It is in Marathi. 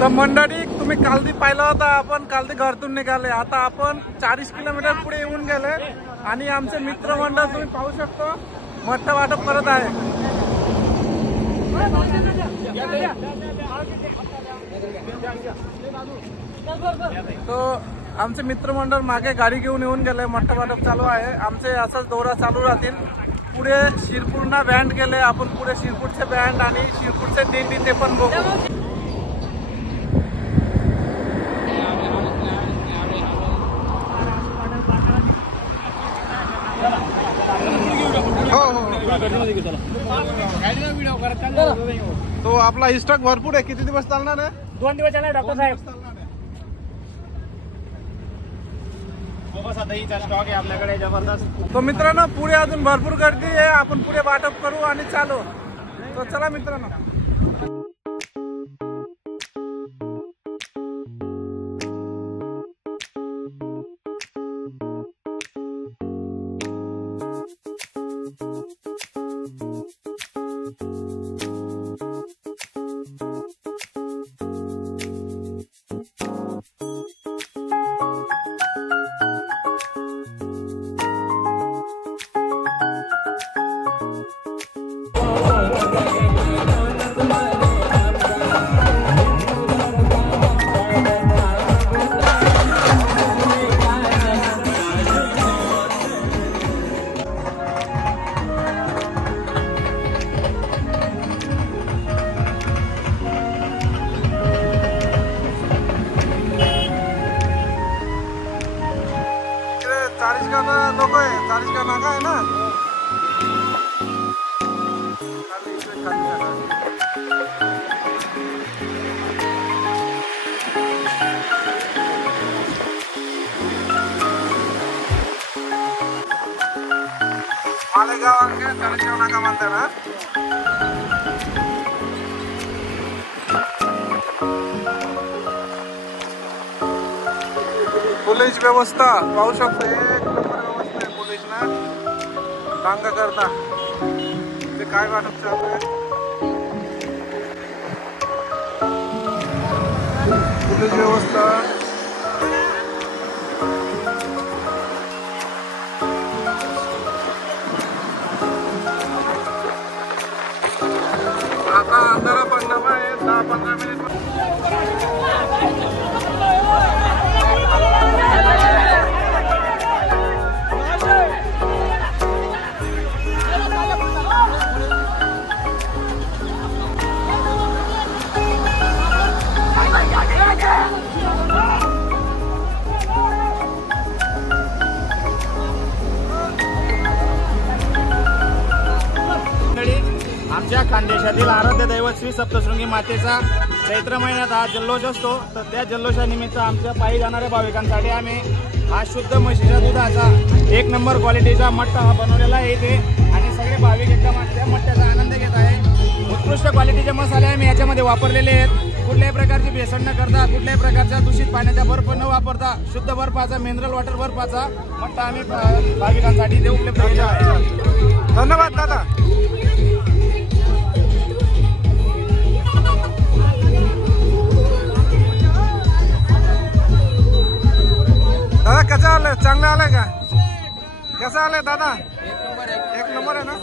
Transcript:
तर मंडळी तुम्ही कालदी पाहिलं होतं, आपण कालदी घरातून निघाले. आता आपण 40 किलोमीटर पुढे येऊन गेले आणि आमचे मित्रमंडळ तुम्ही पाहू शकतो मठ्ठा वाटप करत आहे. तो आमचे मित्रमंडळ मागे गाडी घेऊन येऊन गेले. मठ्ठा वाटप चालू आहे. आमचे असाच दौरा चालू राहतील. पुढे शिरपूरना बँड गेले. आपण पुढे शिरपूरचे बँड आणि शिरपूरचे दिंडी ते पण बघू. तो आपला स्टॉक भरपूर आहे. किती दिवस चालणार आहे? 2 दिवस चालणार डॉक्टर साहेब. स्टॉक आहे आपल्याकडे जबरदस्त. तो मित्रांनो पुढे अजून भरपूर गर्दी आहे. आपण पुढे वाटप करू आणि चालू. तो चला मित्रांनो. लोक आहे 40 का नाका आहे ना. मालेगाव 40 नाका म्हणते ना. पोलीस व्यवस्था पाहू शकतो. एक नंबर व्यवस्था आहे पोलीस ना डांगा करता. ते काय वाटप चालू आहे. पोलीस व्यवस्था आता अंधारा पडणार आहे. 10-15 मिनिट. आमच्या खानदेशातील आराध्य दैवत श्री सप्तशृंगी मातेचा चैत्र महिन्यात हा जल्लोष असतो. तर त्या जल्लोषानिमित्त आमच्या पायी जाणाऱ्या भाविकांसाठी आम्ही हा शुद्ध म्हशीच्या दुधाचा 1 नंबर क्वालिटीचा मठ्ठा हा बनवलेला आहे इथे. आणि सगळे भाविक एकदम त्या मठ्ठ्याचा आनंद घेत आहे. उत्कृष्ट क्वालिटीचे मसाले आम्ही याच्यामध्ये वापरलेले आहेत. कुठल्याही प्रकारची भेसळ न करता, कुठल्याही प्रकारच्या दूषित पाण्याचा बर्फ न वापरता शुद्ध बर्फाचा मिनरल वॉटर बर्फाचा मठ्ठा आम्ही भाविकांसाठी इथे उपलब्ध केला आहे. धन्यवाद दादा. दादा कसं आलं? चांगलं आलंय का? कसं आलंय दादा? 1 नंबर आहे ना.